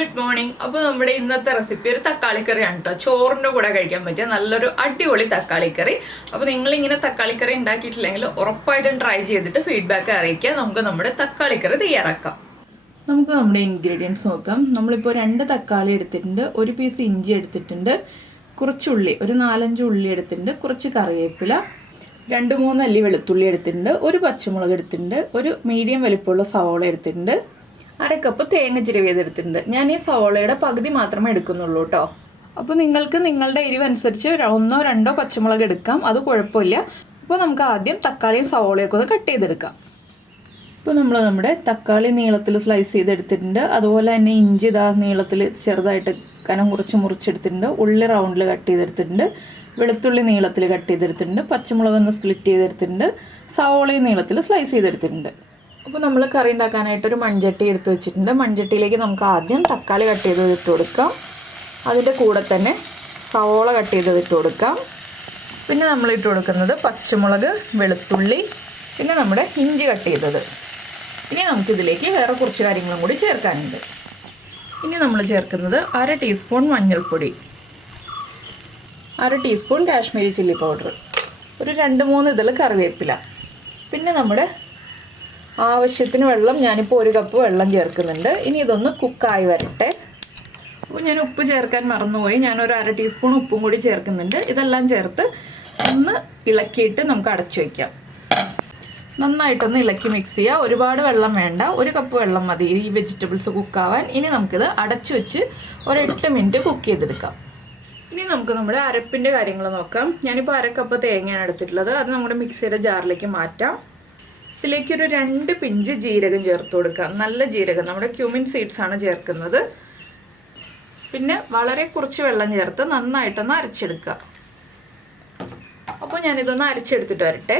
Good morning. അപ്പോൾ നമ്മുടെ ഇന്നത്തെ റെസിപ്പി ഒരു തക്കാളി കറിയാണ് കേട്ടോ. ചോറിൻ്റെ കൂടെ കഴിക്കാൻ പറ്റിയ നല്ലൊരു അടിപൊളി തക്കാളി കറി. അപ്പോൾ നിങ്ങളിങ്ങനെ തക്കാളി കറി ഉണ്ടാക്കിയിട്ടില്ലെങ്കിൽ ഉറപ്പായിട്ടും ട്രൈ ചെയ്തിട്ട് ഫീഡ്ബാക്ക് അറിയിക്കുക. നമുക്ക് നമ്മുടെ തക്കാളി കറി തയ്യാറാക്കാം. നമുക്ക് നമ്മുടെ ഇൻഗ്രീഡിയൻസ് നോക്കാം. നമ്മളിപ്പോൾ 2 തക്കാളി എടുത്തിട്ടുണ്ട്, 1 പീസ് ഇഞ്ചി എടുത്തിട്ടുണ്ട്, കുറച്ച് ഉള്ളി, ഒരു 4-5 ഉള്ളി എടുത്തിട്ടുണ്ട്, കുറച്ച് കറിവേപ്പില, 2-3 അല്ലി വെളുത്തുള്ളി എടുത്തിട്ടുണ്ട്, ഒരു പച്ചമുളക് എടുത്തിട്ടുണ്ട്, ഒരു മീഡിയം വലിപ്പമുള്ള സവോള എടുത്തിട്ടുണ്ട്, 1/2 കപ്പ് തേങ്ങ ചിരവിയതെടുത്തിട്ടുണ്ട്. ഞാൻ ഈ സവോളയുടെ പകുതി മാത്രമേ എടുക്കുന്നുള്ളൂ കേട്ടോ. അപ്പോൾ നിങ്ങൾക്ക് നിങ്ങളുടെ എരിവ് അനുസരിച്ച് 1-2 പച്ചമുളക് എടുക്കാം, അത് കുഴപ്പമില്ല. അപ്പോൾ നമുക്ക് ആദ്യം തക്കാളിയും സവോളയൊക്കെ ഒന്ന് കട്ട് ചെയ്തെടുക്കാം. ഇപ്പോൾ നമ്മൾ നമ്മുടെ തക്കാളി നീളത്തിൽ സ്ലൈസ് ചെയ്തെടുത്തിട്ടുണ്ട്, അതുപോലെ തന്നെ ഇഞ്ചി നീളത്തിൽ ചെറുതായിട്ട് കനം കുറച്ച് മുറിച്ചെടുത്തിട്ടുണ്ട്, ഉള്ളി റൗണ്ടിൽ കട്ട് ചെയ്തെടുത്തിട്ടുണ്ട്, വെളുത്തുള്ളി നീളത്തിൽ കട്ട് ചെയ്തെടുത്തിട്ടുണ്ട്, പച്ചമുളക് ഒന്ന് സ്പ്ലിറ്റ് ചെയ്തെടുത്തിട്ടുണ്ട്, സവോളയും നീളത്തിൽ സ്ലൈസ് ചെയ്തെടുത്തിട്ടുണ്ട്. അപ്പോൾ നമ്മൾ കറി ഉണ്ടാക്കാനായിട്ടൊരു മൺചട്ടി എടുത്ത് വെച്ചിട്ടുണ്ട്. മൺചട്ടിയിലേക്ക് നമുക്ക് ആദ്യം തക്കാളി കട്ട് ചെയ്തത് ഇട്ട് കൊടുക്കാം, അതിൻ്റെ കൂടെ തന്നെ സവോള കട്ട് ചെയ്തത് ഇട്ട് കൊടുക്കാം, പിന്നെ നമ്മൾ ഇട്ട് കൊടുക്കുന്നത് പച്ചമുളക്, വെളുത്തുള്ളി, പിന്നെ നമ്മുടെ ഇഞ്ചി കട്ട് ചെയ്തത്. ഇനി നമുക്കിതിലേക്ക് വേറെ കുറച്ച് കാര്യങ്ങളും കൂടി ചേർക്കാനുണ്ട്. ഇനി നമ്മൾ ചേർക്കുന്നത് 1/2 ടീസ്പൂൺ മഞ്ഞൾപ്പൊടി, 1/2 ടീസ്പൂൺ കാശ്മീരി ചില്ലി പൗഡർ, ഒരു 2-3 ഇതൾ കറിവേപ്പില, പിന്നെ നമ്മുടെ ആവശ്യത്തിന് വെള്ളം. ഞാനിപ്പോൾ 1 കപ്പ് വെള്ളം ചേർക്കുന്നുണ്ട്. ഇനി ഇതൊന്ന് കുക്കായി വരട്ടെ. അപ്പോൾ ഞാൻ ഉപ്പ് ചേർക്കാൻ മറന്നുപോയി, ഞാനൊരു 1/2 ടീസ്പൂൺ ഉപ്പും കൂടി ചേർക്കുന്നുണ്ട്. ഇതെല്ലാം ചേർത്ത് ഒന്ന് ഇളക്കിയിട്ട് നമുക്ക് അടച്ചു വയ്ക്കാം. നന്നായിട്ടൊന്ന് ഇളക്കി മിക്സ് ചെയ്യുക. ഒരുപാട് വെള്ളം വേണ്ട, 1 കപ്പ് വെള്ളം മതി ഈ വെജിറ്റബിൾസ് കുക്കാവാൻ. ഇനി നമുക്കിത് അടച്ചു വെച്ച് ഒരു 8 മിനിറ്റ് കുക്ക് ചെയ്തെടുക്കാം. ഇനി നമുക്ക് നമ്മുടെ അരപ്പിൻ്റെ കാര്യങ്ങൾ നോക്കാം. ഞാനിപ്പോൾ 1/2 കപ്പ് തേങ്ങയാണ് എടുത്തിട്ടുള്ളത്, അത് നമ്മുടെ മിക്സിയുടെ ജാറിലേക്ക് മാറ്റാം. ഇതിലേക്കൊരു 2 പിഞ്ച് ജീരകം ചേർത്ത് കൊടുക്കാം, നല്ല ജീരകം, നമ്മുടെ ക്യൂമിൻ സീഡ്സ് ആണ് ചേർക്കുന്നത്. പിന്നെ വളരെ കുറച്ച് വെള്ളം ചേർത്ത് നന്നായിട്ടൊന്ന് അരച്ചെടുക്കുക. അപ്പോൾ ഞാനിതൊന്ന് അരച്ചെടുത്തിട്ട് വരട്ടെ.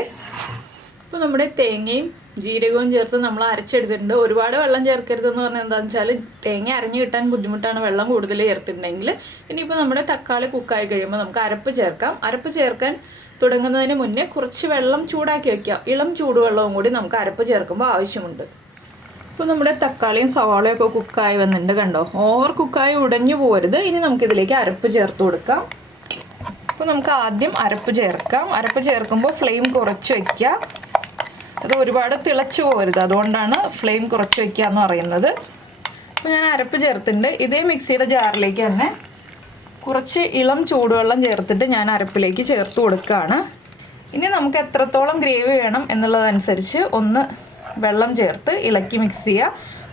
അപ്പോൾ നമ്മുടെ തേങ്ങയും ജീരകവും ചേർത്ത് നമ്മൾ അരച്ചെടുത്തിട്ടുണ്ട്. ഒരുപാട് വെള്ളം ചേർക്കരുതെന്ന് പറഞ്ഞാൽ എന്താണെന്ന് വെച്ചാൽ തേങ്ങ അരഞ്ഞു കിട്ടാൻ ബുദ്ധിമുട്ടാണ് വെള്ളം കൂടുതൽ ചേർത്തിട്ടുണ്ടെങ്കിൽ. ഇനിയിപ്പോൾ നമ്മുടെ തക്കാളി കുക്കായി കഴിയുമ്പോൾ നമുക്ക് അരപ്പ് ചേർക്കാം. അരപ്പ് ചേർക്കാൻ തുടങ്ങുന്നതിന് മുന്നേ കുറച്ച് വെള്ളം ചൂടാക്കി വയ്ക്കുക. ഇളം ചൂടുവെള്ളവും കൂടി നമുക്ക് അരപ്പ് ചേർക്കുമ്പോൾ ആവശ്യമുണ്ട്. ഇപ്പോൾ നമ്മുടെ തക്കാളിയും സവാളയൊക്കെ കുക്കായി വന്നിട്ടുണ്ട്, കണ്ടോ? ഓവർ കുക്കായി ഉടഞ്ഞു പോകരുത്. ഇനി നമുക്കിതിലേക്ക് അരപ്പ് ചേർത്ത് കൊടുക്കാം. അപ്പോൾ നമുക്ക് ആദ്യം അരപ്പ് ചേർക്കാം. അരപ്പ് ചേർക്കുമ്പോൾ ഫ്ലെയിം കുറച്ച് വയ്ക്കുക, അത് ഒരുപാട് തിളച്ചു പോകരുത്, അതുകൊണ്ടാണ് ഫ്ലെയിം കുറച്ച് വയ്ക്കുക എന്ന് പറയുന്നത്. അപ്പോൾ ഞാൻ അരപ്പ് ചേർത്തിട്ടുണ്ട്. ഇതേ മിക്സിയുടെ ജാറിലേക്ക് തന്നെ കുറച്ച് ഇളം ചൂടുവെള്ളം ചേർത്തിട്ട് ഞാൻ അരപ്പിലേക്ക് ചേർത്ത് കൊടുക്കുകയാണ്. ഇനി നമുക്ക് എത്രത്തോളം ഗ്രേവി വേണം എന്നുള്ളതനുസരിച്ച് ഒന്ന് വെള്ളം ചേർത്ത് ഇളക്കി മിക്സ് ചെയ്യുക.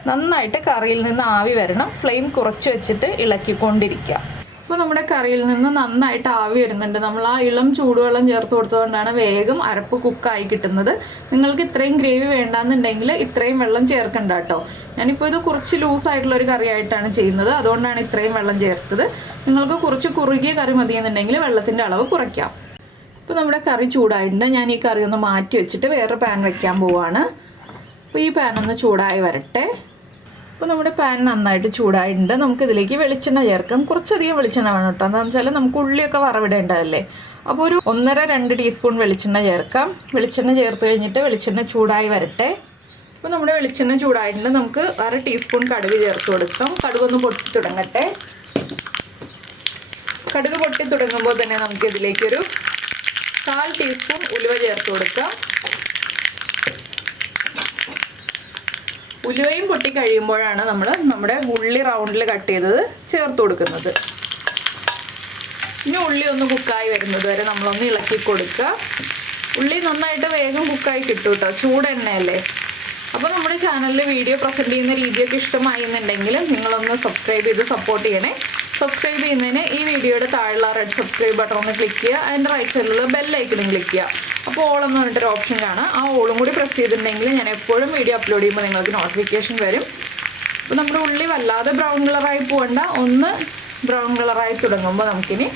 നന്നായിട്ട് കറിയിൽ നിന്ന് ആവി വരണം. ഫ്ലെയിം കുറച്ച് വെച്ചിട്ട് ഇളക്കിക്കൊണ്ടിരിക്കുക. അപ്പോൾ നമ്മുടെ കറിയിൽ നിന്ന് നന്നായിട്ട് ആവി വരുന്നുണ്ട്. നമ്മൾ ആ ഇളം ചൂടുവെള്ളം ചേർത്ത് കൊടുത്തതുകൊണ്ടാണ് വേഗം അരപ്പ് കുക്കായി കിട്ടുന്നത്. നിങ്ങൾക്ക് ഇത്രയും ഗ്രേവി വേണ്ടാന്നുണ്ടെങ്കിൽ ഇത്രയും വെള്ളം ചേർക്കണ്ട കേട്ടോ. ഞാനിപ്പോൾ ഇത് കുറച്ച് ലൂസായിട്ടുള്ളൊരു കറിയായിട്ടാണ് ചെയ്യുന്നത്, അതുകൊണ്ടാണ് ഇത്രയും വെള്ളം ചേർത്തത്. നിങ്ങൾക്ക് കുറച്ച് കുറുകിയ കറി മതിയെന്നുണ്ടെങ്കിൽ വെള്ളത്തിൻ്റെ അളവ് കുറയ്ക്കാം. ഇപ്പോൾ നമ്മുടെ കറി ചൂടായിട്ടുണ്ട്. ഞാൻ ഈ കറി ഒന്ന് മാറ്റി വെച്ചിട്ട് വേറെ പാൻ വയ്ക്കാൻ പോവുകയാണ്. അപ്പോൾ ഈ പാൻ ഒന്ന് ചൂടായി വരട്ടെ. അപ്പോൾ നമ്മുടെ പാൻ നന്നായിട്ട് ചൂടായിട്ടുണ്ട്. നമുക്കിതിലേക്ക് വെളിച്ചെണ്ണ ചേർക്കാം. കുറച്ചധികം വെളിച്ചെണ്ണ വേണം കേട്ടോ, എന്താണെന്ന് വെച്ചാൽ നമുക്ക് ഉള്ളിയൊക്കെ വറവിടേണ്ടതല്ലേ. അപ്പോൾ ഒരു 1.5-2 ടീസ്പൂൺ വെളിച്ചെണ്ണ ചേർക്കാം. വെളിച്ചെണ്ണ ചേർത്ത് കഴിഞ്ഞിട്ട് വെളിച്ചെണ്ണ ചൂടായി വരട്ടെ. അപ്പോൾ നമ്മുടെ വെളിച്ചെണ്ണ ചൂടായിട്ടുണ്ട്. നമുക്ക് 1/2 ടീസ്പൂൺ കടുക് ചേർത്ത് കൊടുക്കാം. കടുകൊന്ന് പൊട്ടി തുടങ്ങട്ടെ. കടുക് പൊട്ടി തുടങ്ങുമ്പോൾ തന്നെ നമുക്കിതിലേക്കൊരു 1/4 ടീസ്പൂൺ ഉലുവ ചേർത്ത് കൊടുക്കാം. ഉലുവയും പൊട്ടി കഴിയുമ്പോഴാണ് നമ്മൾ നമ്മുടെ ഉള്ളി റൗണ്ടിൽ കട്ട് ചെയ്തത് ചേർത്ത് കൊടുക്കുന്നത്. ഇനി ഉള്ളി ഒന്ന് കുക്കായി വരുന്നത് വരെ നമ്മളൊന്ന് ഇളക്കി കൊടുക്കുക. ഉള്ളി നന്നായിട്ട് വേഗം കുക്കായി കിട്ടും കേട്ടോ, ചൂടെണ്ണയല്ലേ. അപ്പോൾ നമ്മുടെ ചാനലിൽ വീഡിയോ പ്രസൻറ്റ് ചെയ്യുന്ന രീതിയൊക്കെ ഇഷ്ടമായി എന്നുണ്ടെങ്കിൽ നിങ്ങളൊന്ന് സബ്സ്ക്രൈബ് ചെയ്ത് സപ്പോർട്ട് ചെയ്യണേ. സബ്സ്ക്രൈബ് ചെയ്യുന്നതിന് ഈ വീഡിയോയുടെ താഴെയുള്ള റെഡ് സബ്സ്ക്രൈബ് ബട്ടൺ ഒന്ന് ക്ലിക്ക് ചെയ്യുക. അതിൻ്റെ റൈറ്റ് സൈഡിലുള്ള ബെല്ലൈക്കണും ക്ലിക്ക് ചെയ്യുക. അപ്പോൾ ഓൾ എന്ന് പറഞ്ഞിട്ടൊരു ഓപ്ഷൻ കാണാം. ആ ഓളും കൂടി പ്രസ് ചെയ്തിട്ടുണ്ടെങ്കിൽ ഞാൻ എപ്പോഴും വീഡിയോ അപ്ലോഡ് ചെയ്യുമ്പോൾ നിങ്ങൾക്ക് നോട്ടിഫിക്കേഷൻ വരും. അപ്പോൾ നമ്മുടെ ഉള്ളി വല്ലാതെ ബ്രൗൺ കളറായി പോകണ്ട, ഒന്ന് ബ്രൗൺ കളറായി തുടങ്ങുമ്പോൾ നമുക്കിനി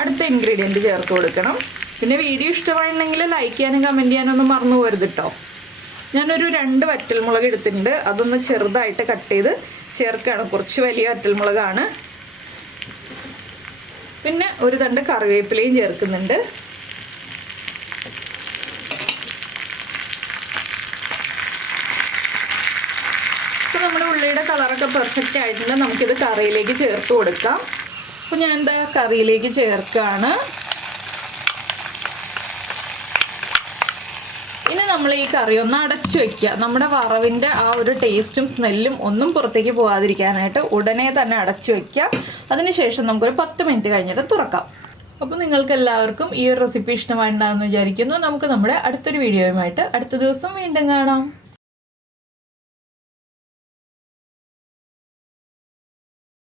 അടുത്ത ഇൻഗ്രീഡിയൻറ്റ് ചേർത്ത് കൊടുക്കണം. പിന്നെ വീഡിയോ ഇഷ്ടമായിട്ടുണ്ടെങ്കിൽ ലൈക്ക് ചെയ്യാനും കമൻറ്റ് ചെയ്യാനും ഒന്നും മറന്നു പോകരുത് കേട്ടോ. ഞാനൊരു 2 വറ്റൽമുളക് എടുത്തിട്ടുണ്ട്, അതൊന്ന് ചെറുതായിട്ട് കട്ട് ചെയ്ത് ചേർക്കുകയാണ്. കുറച്ച് വലിയ വറ്റൽമുളകാണ്. പിന്നെ ഒരു തണ്ട് കറിവേപ്പിലയും ചേർക്കുന്നുണ്ട്. നമ്മുടെ ഉള്ളിയുടെ കളറൊക്കെ പെർഫെക്റ്റ് ആയിട്ടുണ്ട്. നമുക്കിത് കറിയിലേക്ക് ചേർത്ത് കൊടുക്കാം. അപ്പോൾ ഞാൻ എന്താ കറിയിലേക്ക് ചേർക്കുകയാണ്. ഇനി നമ്മൾ ഈ കറി ഒന്ന് അടച്ചു വയ്ക്കുക. നമ്മുടെ വറവിൻ്റെ ആ ഒരു ടേസ്റ്റും സ്മെല്ലും ഒന്നും പുറത്തേക്ക് പോകാതിരിക്കാനായിട്ട് ഉടനെ തന്നെ അടച്ചു വയ്ക്കുക. അതിനുശേഷം നമുക്കൊരു 10 മിനിറ്റ് കഴിഞ്ഞിട്ട് തുറക്കാം. അപ്പോൾ നിങ്ങൾക്ക് എല്ലാവർക്കും ഈ ഒരു റെസിപ്പി ഇഷ്ടമായിട്ടുണ്ടാകുമെന്ന് വിചാരിക്കുന്നു. നമുക്ക് നമ്മുടെ അടുത്തൊരു വീഡിയോയുമായിട്ട് അടുത്ത ദിവസം വീണ്ടും കാണാം.